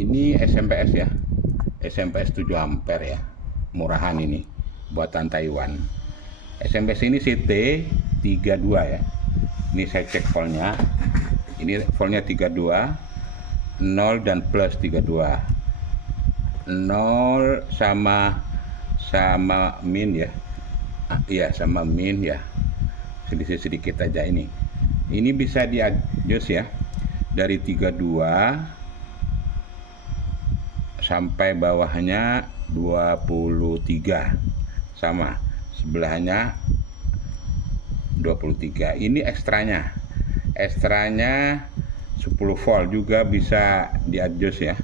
Ini SMPS ya, SMPS 7 ampere ya, murahan ini, buatan Taiwan. SMPS ini CT32 ya. Ini saya cek voltnya. Ini voltnya 32, 0 dan plus 32. 0 sama min ya. Iya, sama min ya. Sedikit aja ini. Ini bisa di-adjust ya. Dari 32 sampai bawahnya 23, sama sebelahnya 23. Ini ekstranya 10 volt juga bisa di-adjust ya.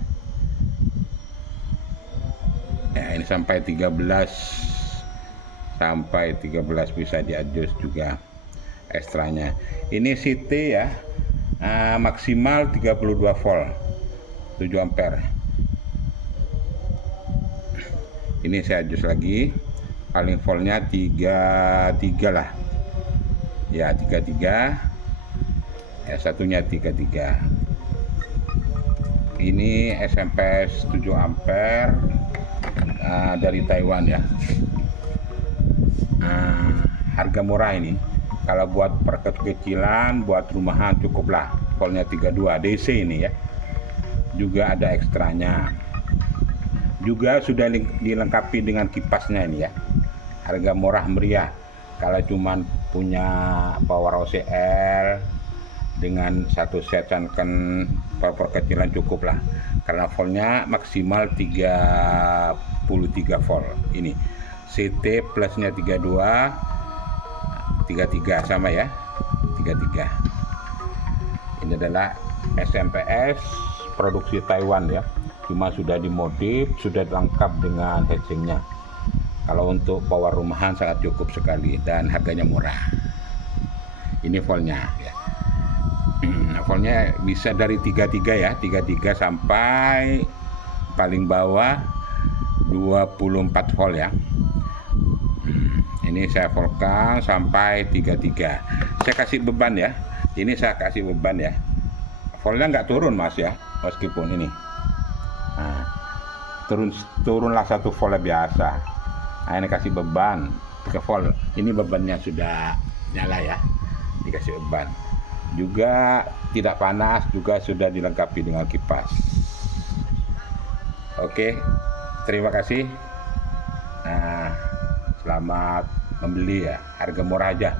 Ya, ini sampai 13 bisa di-adjust juga ekstranya. Ini CT ya, maksimal 32 volt 7 ampere. Ini saya adjust lagi, paling voltnya 33 lah ya, 33 ya, satunya 33. Ini SMPS 7 ampere dari Taiwan ya. Harga murah ini, kalau buat perkecilan, buat rumahan cukuplah. Voltnya 32 DC ini ya, juga ada ekstranya, juga sudah dilengkapi dengan kipasnya ini ya. Harga murah meriah. Kalau cuman punya power OCL dengan satu set sunken perkecilan cukup lah, karena voltnya maksimal 33 volt. Ini CT plusnya 32, 33 sama ya, 33. Ini adalah SMPS produksi Taiwan ya, cuma sudah dimodif, sudah lengkap dengan heatsinknya. Kalau untuk power rumahan sangat cukup sekali dan harganya murah. Ini voltnya ya. Voltnya bisa dari 33 ya, 33 sampai paling bawah 24 volt ya. Ini saya voltkan sampai 33. Saya kasih beban ya. Ini saya kasih beban ya. Voltnya nggak turun mas ya, meskipun ini. Nah, turunlah 1 volt biasa. Nah, ini kasih beban 3 volt. Ini bebannya sudah nyala ya, dikasih beban. Juga tidak panas, juga sudah dilengkapi dengan kipas. Oke, terima kasih. Nah, selamat membeli ya, harga murah aja.